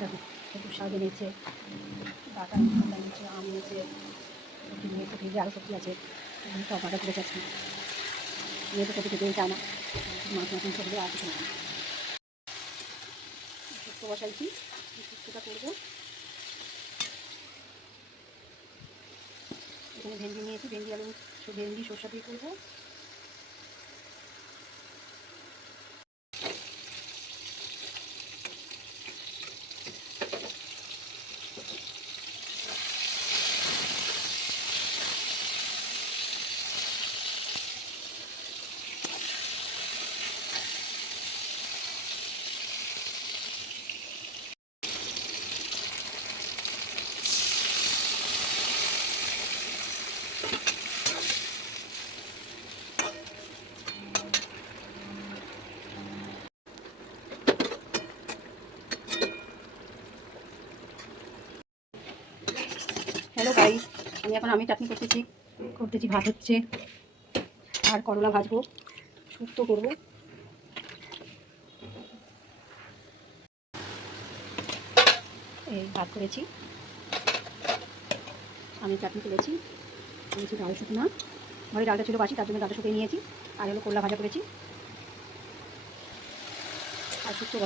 দেখো একটু শাক এনেছে, ডাটা এনেছে, আম এনেছে, নিয়েছে, ফ্রিজে আরও সবজি আছে, সব বাজার করে যাচ্ছি। মেয়ে তো সবজি খেতেই চায় না, মাছ মাছ সবজি আর কিছু না। শুক্তো বসাইছি, শুক্তোটা করবো। এখানে ভেন্ডি নিয়েছি, ভেন্ডি আলু, ভেন্ডি সরষা দিয়ে করবো। হ্যালো গাইস, আমি চাটনি করতেছি, ভাত হচ্ছে, আর করলা ভাজবো, শুক্তো করবো। এই ভাত করেছি, আমি চাটনি করেছি, নিয়েছি ডাল শুকনা, ঘরে ডালটা ছিল বাসি, তার জন্য ডালটা শুকিয়ে নিয়েছি। আর হলো করলা ভাজা করেছি, আর শুক্তো